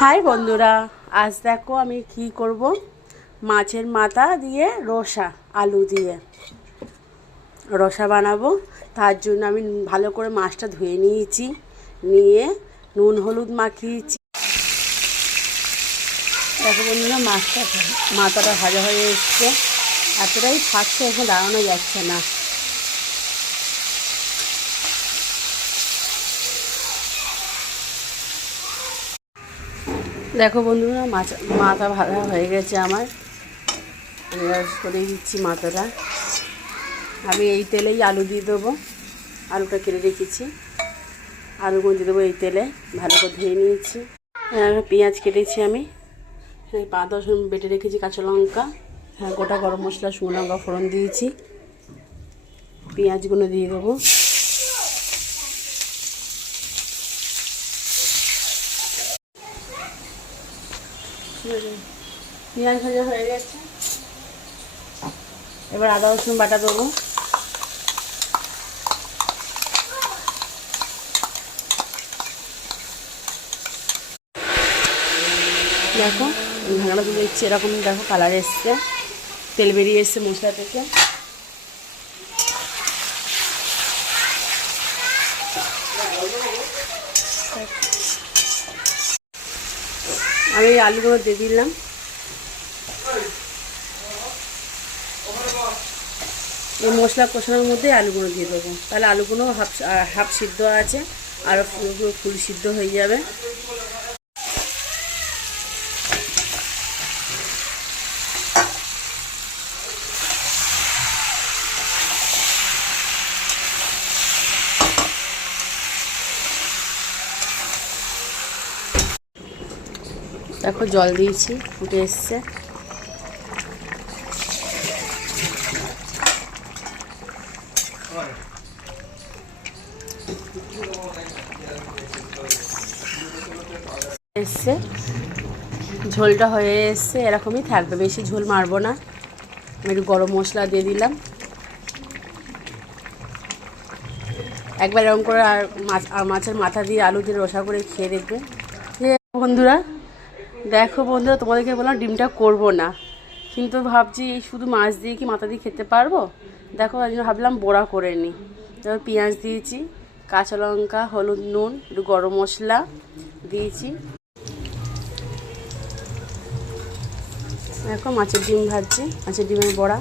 High বন্ধুরা, আজ দেখো আমি কি করব। মাছের মাথা দিয়ে রসা, আলু দিয়ে রসা বানাবো। তার জন্য আমি ভালো করে মাছটা ধুয়ে নিয়েছি, নিয়ে নুন হলুদ মাখিয়েছি। দেখো বন্ধুরা, মাথাটা ভাজা হয়ে এসছে। এতটাই ফাটছে, এখানে দাঁড়ানো যাচ্ছে না। দেখো বন্ধুরা, মাথা ভাজা হয়ে গেছে আমার। সরিয়ে দিচ্ছি মাথাটা। আমি এই তেলেই আলু দিয়ে দেবো। আলুটা কেটে রেখেছি, আলুগুলো দিয়ে দেবো এই তেলে। ভালো করে ধুয়ে নিয়েছি। পেঁয়াজ কেটেছি আমি, 5-10 মিনিট বেটে রেখেছি। কাঁচা লঙ্কা, গোটা গরম মশলা, শুকনো লঙ্কা ফোড়ন দিয়েছি। পেঁয়াজগুলো দিয়ে দেবো। পেঁয়াজ ভাজা হয়ে গেছে, এবার আদা রসুন বাটা দেবো। দেখো ঢাকনা তুলে দিচ্ছি, এরকম দেখো কালার এসছে, তেল বেরিয়ে এসছে মশলা থেকে। আমি এই আলুগুলো দিয়ে দিলাম। এই মশলা কষানোর মধ্যে আলুগুলো দিয়ে দেবো, তাহলে আলুগুলো হাফ সিদ্ধ আছে, আর পুরো ফুল সিদ্ধ হয়ে যাবে। দেখো জল দিয়েছি, ফুটে এসছে। ঝোলটা হয়ে এসছে, এরকমই থাকবে, বেশি ঝোল মারবো না। আমি একটু গরম মশলা দিয়ে দিলাম। একবার এরকম করে আর মাছের মাথা দিয়ে আলু দিয়ে রসা করে খেয়ে দেখবে বন্ধুরা। দেখো বন্ধুরা, তোমাদেরকে বললাম ডিমটা করব না, কিন্তু ভাবছি শুধু মাছ দিয়ে কি মাথা দিয়ে খেতে পারবো। দেখো তার জন্য ভাবলাম বড়া করে নিই। তারপর পেঁয়াজ দিয়েছি, কাঁচা লঙ্কা, হলুদ, নুন, একটু গরম মশলা দিয়েছি। দেখো মাছের ডিম ভাজছি, মাছের ডিমের বড়া।